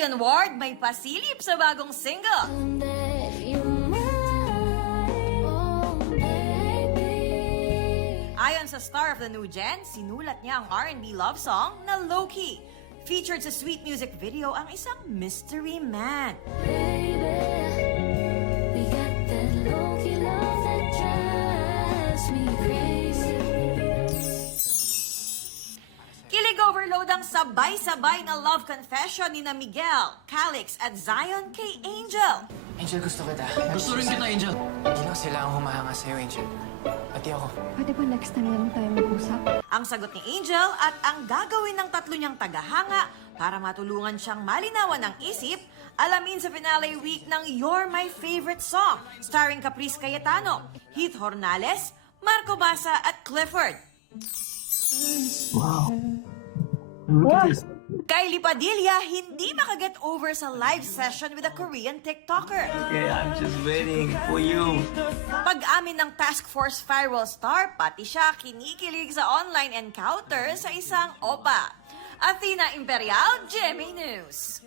Jillian Ward may pasilip sa bagong single. Ayon sa star of the new gen, sinulat niya ang R&B love song na Low-Key. Featured sa sweet music video ang isang mystery man. Kilig overload ang sabay-sabay na love confession ni na Miguel, Calix at Zion kay Angel. Angel, gusto kita. Gusto rin kita, Angel. Hindi lang sila ang humahanga sa'yo, Angel. Pati ako. Pwede ba next time lang tayo mag-usap? Ang sagot ni Angel at ang gagawin ng tatlo niyang tagahanga para matulungan siyang malinawan ng isip, alamin sa finale week ng You're My Favorite Song, starring Caprice Cayetano, Heath Hornales, Marco Basa at Clifford. Wow. Look at this. Kylie Padilla hindi makaget over sa live session with a Korean TikToker. Okay, I'm just waiting for you. Pag-amin ng Task Force viral star, pati siya kinikilig sa online encounter sa isang opa. Athena Imperial, GMA News.